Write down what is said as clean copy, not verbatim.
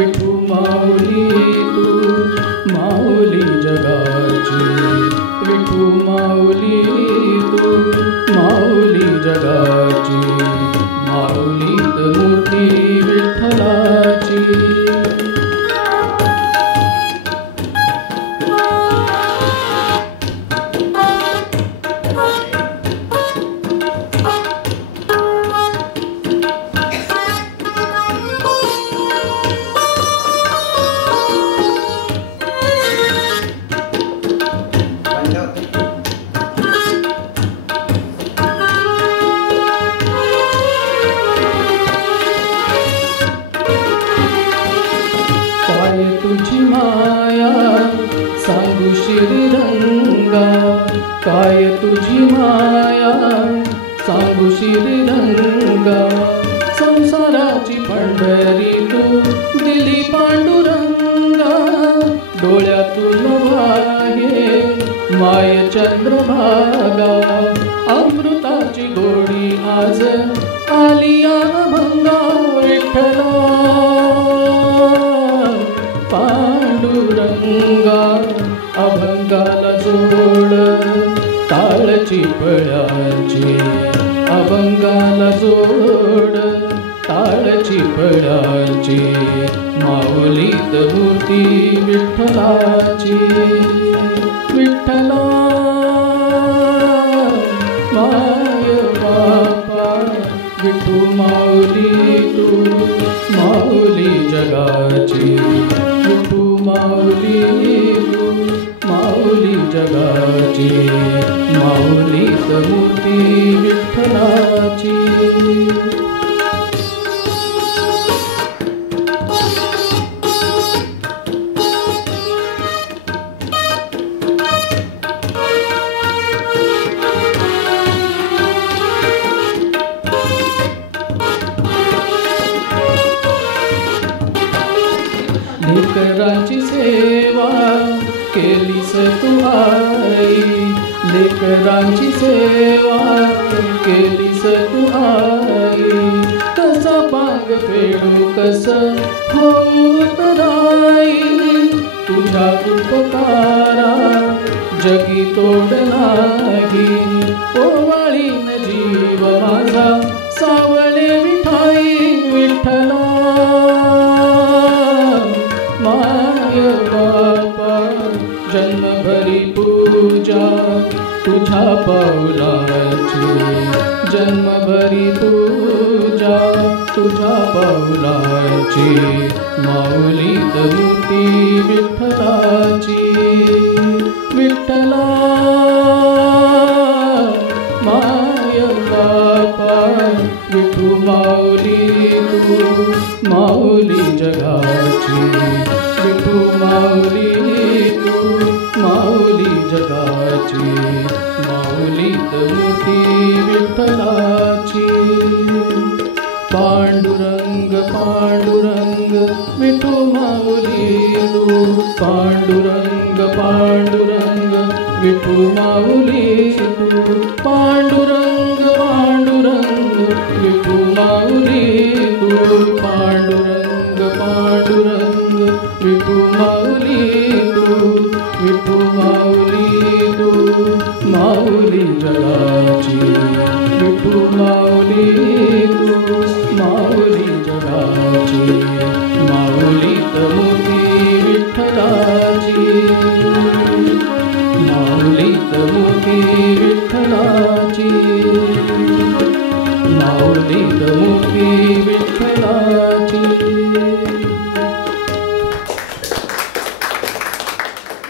विठू माऊली तू माऊली जगाची, विठू माऊली तू माऊली जगाची, माऊलीत मूर्ती विठ्ठलाची. काय तुझी माया सांगू श्रीरंगा, काय तुझी माया सांगू श्रीरंगा, संसाराची पंढरी तू दिली पांडुरंगा, डोळ्यातून वाहे माय चंद्रभागा, अमृताची गोडी आज आली अभंगा विठ्ठला. पांडुरंगा अभंगाला जोड टाळची फळाची, अभंगाला जोड टाळची फळाची, माऊलीत मूर्ती विठ्ठलाची. विठ्ठला माय बापा विठू माऊली तू माऊली जगाची, विठू माऊली तू माऊली जगाची, माऊलीत मूर्ती विठ्ठलाची. लेकरांची सेवा केलीस तू आई, लेकरांची सेवा केलीस तू आई, कसा पांग फेडू कस होत राई, तुझ्या उपकारा जगी तोड नाही, ओवाळीन जीव माझा सावळे विठाई. विठ्ठला माय बापा जन्मभरी पूजा तुझ्या पाऊलाची, जन्मभरी पूजा तुझ्या पाऊलाची, माऊलीत मूर्ती विठ्ठलाची. विठ्ठला माय बापा विठू माऊली तू माऊली जगाची, विठू माऊली तू माऊली जगाची, माऊलीत मूर्ती विठ्ठलाची. पांडुरंग पांडुरंग विठू माऊली तू, पांडुरंग पांडुरंग विठू माऊली तू, पांडुरंग पांडुरंग विठू माऊली तू, पांडुरंग पांडुरंग विठू माऊली तू, विठू माऊली तू माऊली जगाची, विठू माऊली तू माऊली जगाची.